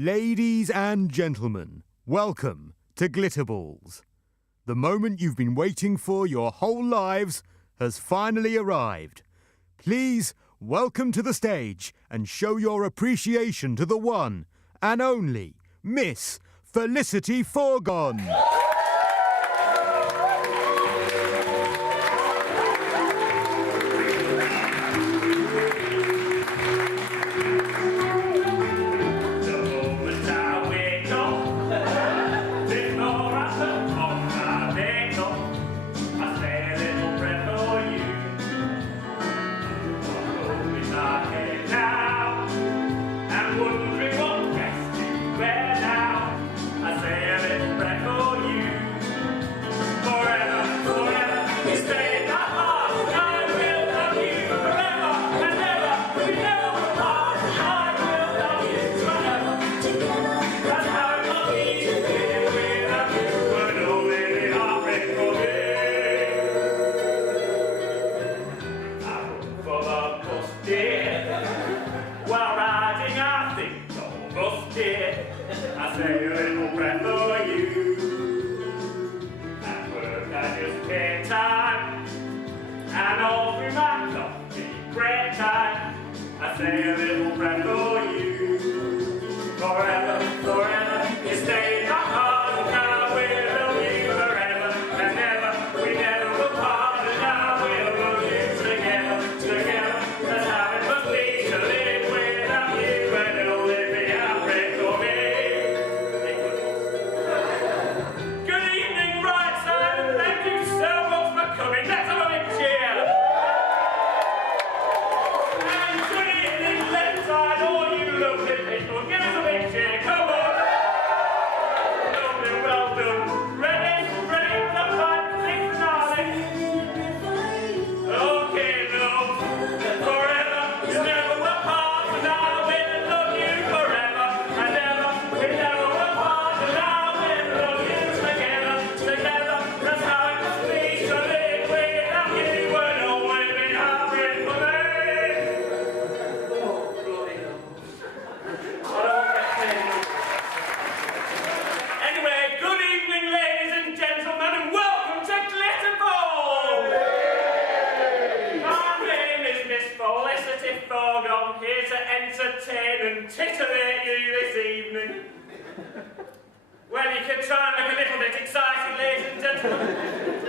Ladies and gentlemen, welcome to Glitterballs. The moment you've been waiting for your whole lives has finally arrived. Please welcome to the stage and show your appreciation to the one and only Miss Felicity Forgone. I say a little prayer for you. At work I just take time, and all through my coffee break time, I say a little prayer for you. Forever, forever, you stay in my heart, and I will love you forever and ever. We never will part, and I will love you together, together. That's how it must be to live without you, and it'll live me out, pray for me. Good evening, right side, and thank you so much for coming. Let's have a big cheer. And good evening, left side, all you lovely people. Give us a big cheer, come on. Lovely, well done. Ready, ready for the fight, six darling. Okay, love. Forever, you never will part, and I will love you forever and ever. We never will part, and I will love you together, together. That's how it must be to live without you, and always be happy for me. Oh, bloody hell. I don't get paid. Anyway, good evening, ladies and gentlemen, and welcome to Glitterballs! My name is Miss Felicity Forgone, here to entertain and titillate you this evening. Well, you can try and look a little bit excited, ladies and gentlemen.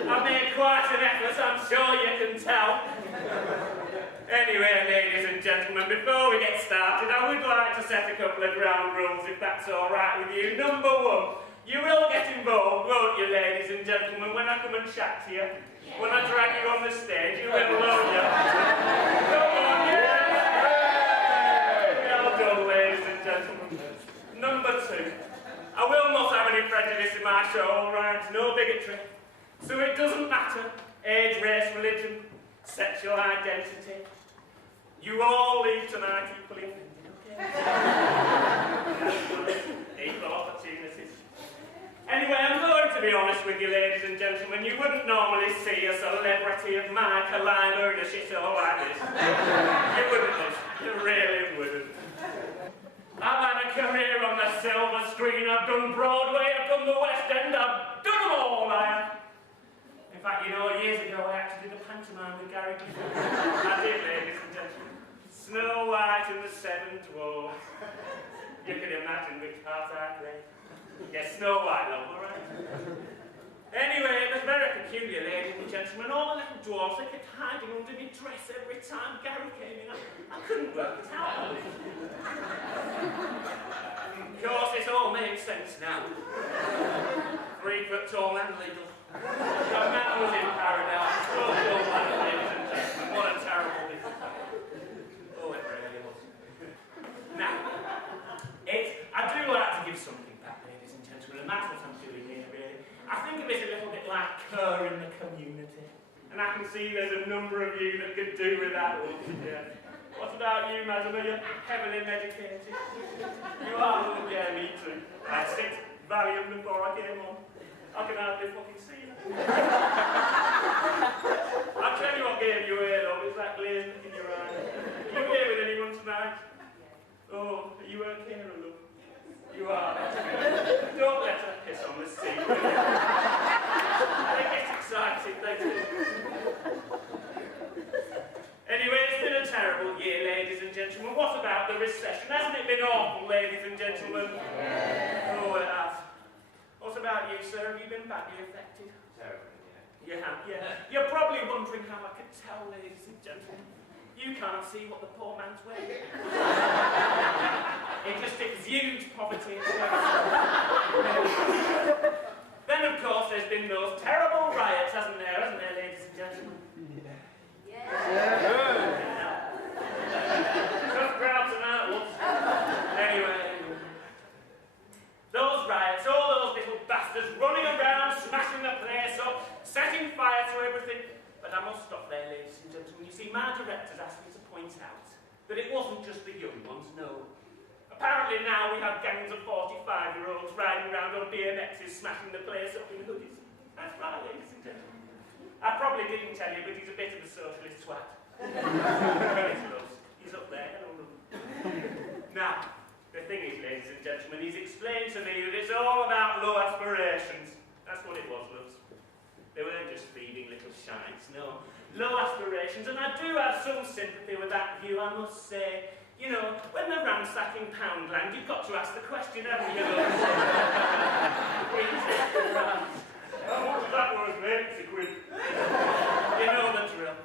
I've made quite an effort, I'm sure you can tell. Anyway, ladies and gentlemen, before we get started, I would like to set a couple of ground rules, if that's all right with you. Number one, you will get involved, won't you, ladies and gentlemen, when I come and chat to you? When I drag you on the stage, you will, won't you? Come on, yeah! Well done, ladies and gentlemen. Number two, I will not have any prejudice in my show, all right? No bigotry. So it doesn't matter, age, race, religion, sexual identity. You all leave tonight equally offended, okay? Equal opportunities. Anyway, I'm going to be honest with you, ladies and gentlemen. You wouldn't normally see a celebrity of my caliber in a shithole like this. You wouldn't. You really wouldn't. I've had a career on the silver screen. I've done Broadway, I've done the West End, I've done them all, I have. In fact, you know, years ago I actually did a pantomime with Gary Griffin. I did, ladies and gentlemen. Snow White and the Seven Dwarfs. You can imagine which part I played. Yes, Snow White, love, all right? Anyway, it was very peculiar, ladies and gentlemen. All the little dwarfs, they kept hiding under my dress every time Gary came in. I couldn't work it out. Of course, it all makes sense now. 3 foot tall and legal. A man was in paradise. Oh, ladies and gentlemen, what a terrible thing. Oh, it really was. Now, I do like to give something back, ladies and gentlemen, and that's what I'm doing here, really. I think of it a little bit like Kerr in the community. And I can see there's a number of you that could do with that one. Yeah. What about you, madam? Are you heavily medicated? You are? Yeah, me too. I had 6 Valium before I came on. I can hardly fucking see you. I'll tell you what gave you away, though. It's that glaze in your eye. Are you here with anyone tonight? Oh, are you okay, love? ladies and gentlemen? Oh, it has. What about you, sir? Have you been badly affected? Terribly, You have, yeah. You're probably wondering how I could tell, ladies and gentlemen. You can't see what the poor man's wearing. It just exudes poverty and Then, of course, there's been those terrible riots, hasn't there, ladies and gentlemen? Tough crowds and outlaws. Anyway, those riots, all those little bastards running around, smashing the place up, setting fire to everything. But I must stop there, ladies and gentlemen. You see, my directors asked me to point out that it wasn't just the young ones, no. Apparently now we have gangs of 45-year-olds riding around on BMXs, smashing the place up in hoodies. That's right, ladies and gentlemen. I probably didn't tell you, but he's a bit of a socialist twat. He's up there, hello. Now, the thing is, ladies and gentlemen, he's explained to me that it's all about low aspirations. That's what it was, loves. They weren't just feeding little shites, no. Low aspirations, and I do have some sympathy with that view, I must say. You know, when they're ransacking Poundland, you've got to ask the question, haven't you? How much was that worth, mate? It's a quid. You know the drill.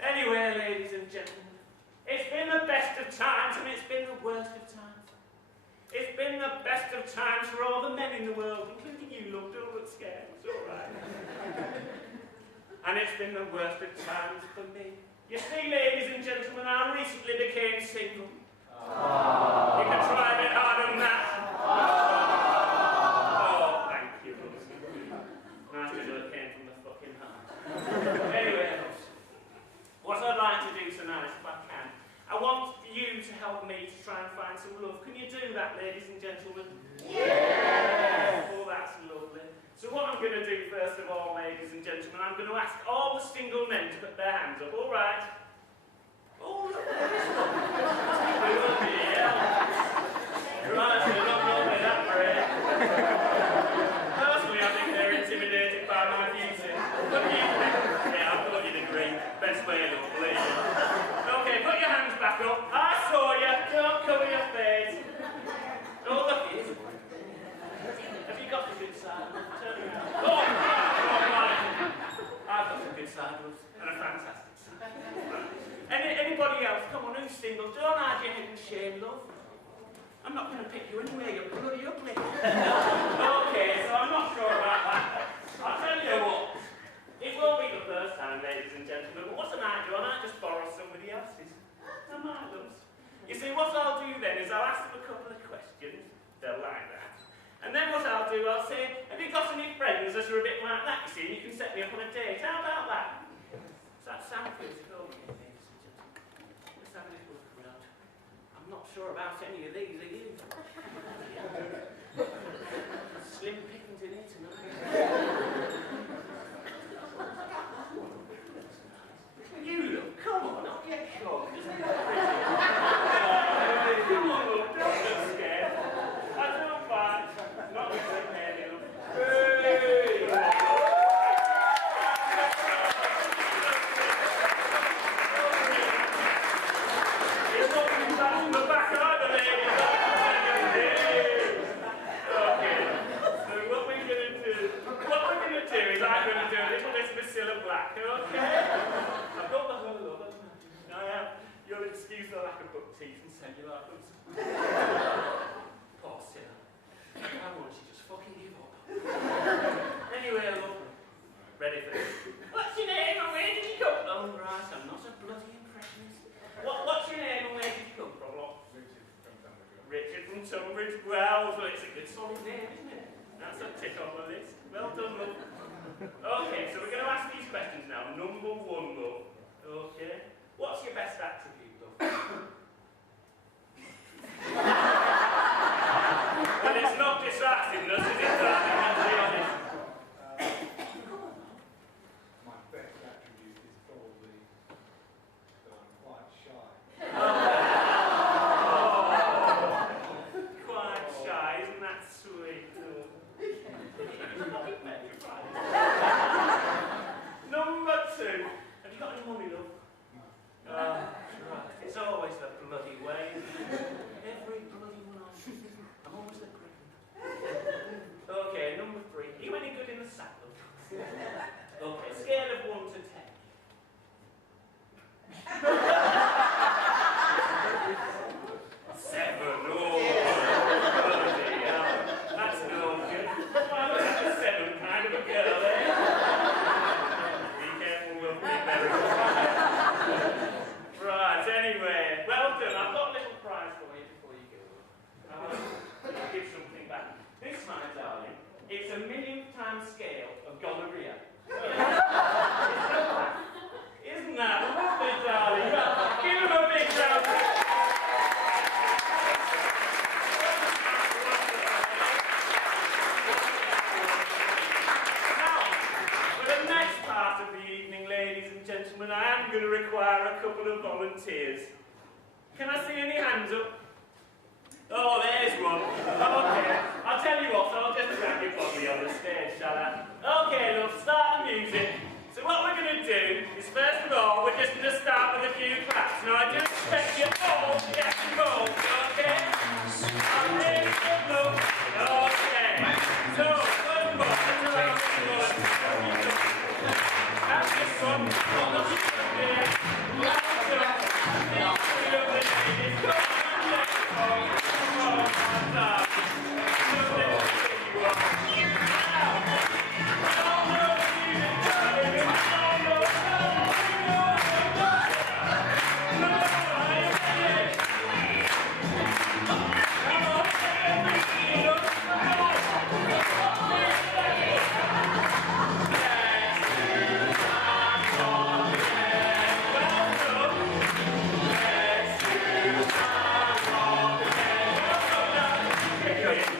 Anyway, ladies and gentlemen, it's been the best of times and it's been the worst of times. It's been the best of times for all the men in the world, including you, love. Don't look scared, it's all right. And it's been the worst of times for me. You see, ladies and gentlemen, I recently became single. You can try a bit harder than that. Oh, thank you. Nice to know it came from the fucking heart. Anyway, what I'd like to do tonight, if I can, I want you to help me to try and find some love. Can you do that, ladies and gentlemen? Yes! Oh, that's lovely. So what I'm going to do, first of all, ladies and gentlemen, I'm going to ask all the single men to put their hands up, all right? Oh, look at this one. Right, so not normally that brave. Personally, I think they're intimidated by my beauty. What do you think? Yeah, I thought you'd agree. Best way of it, believe it. Okay, put your hands back up. I saw you. Don't cover your face. Oh, look, it is. Have you got the good side? Turn around. Oh, right. I've got a good side, and a fantastic side. Anybody else? Come on, who's single? Don't hide your head in shame, love. I'm not going to pick you anyway, you're bloody ugly. Okay, so I'm not sure about that. I'll tell you what. It won't be the first time, ladies and gentlemen, but what I might do, I might just borrow somebody else's. I might, loves. You see, what I'll do then is I'll ask them a couple of questions. They'll like that. And then what I'll do, I'll say, have you got any friends that are a bit like that, you see, and you can set me up on a date. How about that? Does that sound good to go with you, ladies and gentlemen? Let's have a little look around. I'm not sure about any of these, are you? Slim pickings in here tonight. You look, come on, not yet sure. Just look pretty. Come on, look, don't look scared. I don't mind. Not with the hair, you know. Hey! It's not going to touch the back either, ladies. Okay. So what we're going to do is I'm going to do a little bit of Priscilla Black, okay? I've got the whole lot, haven't I? You'll excuse the lack of book teeth and cellular goods. Poor Silla. Why won't she just fucking give up? Anyway, look. Ready for this? What's your name and where did you come from? Oh, right, I'm not a bloody impressionist. What's your name and where did you come from, love? Richard from Tunbridge. Well, it's a good solid name, isn't it? That's a tick on the list. Well done, love. Okay, so we're going to ask these questions now. Number one, love. Okay. What's your best attribute, love? Well, it's not decisiveness, is it, darling? Let's be honest. My best attribute is probably that I'm quite shy. Quite shy, isn't that sweet? Number two. Have you got any money, love? Right. require a couple of volunteers. Can I see any hands up? Oh, there's one. Okay, I'll tell you what, so I'll just drag your body on the stage, shall I? Okay, love, start the music. So what we're going to do is, first of all, we're just going to start with a few claps. Now, I do expect you all to get involved, okay? Okay, good look. Okay. So, first of all, let's allow me to go. Have this one. Hold on to your feet. Round up. These three lovely ladies. Go on, let's go. Come on, hands up. Lovely to see you all.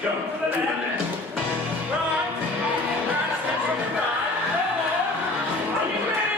Jump to the left. Right. And step from the right. Are you ready?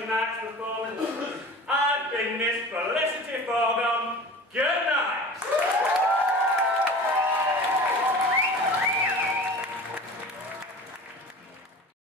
Tonight's performance. I've been Miss Felicity Forgone.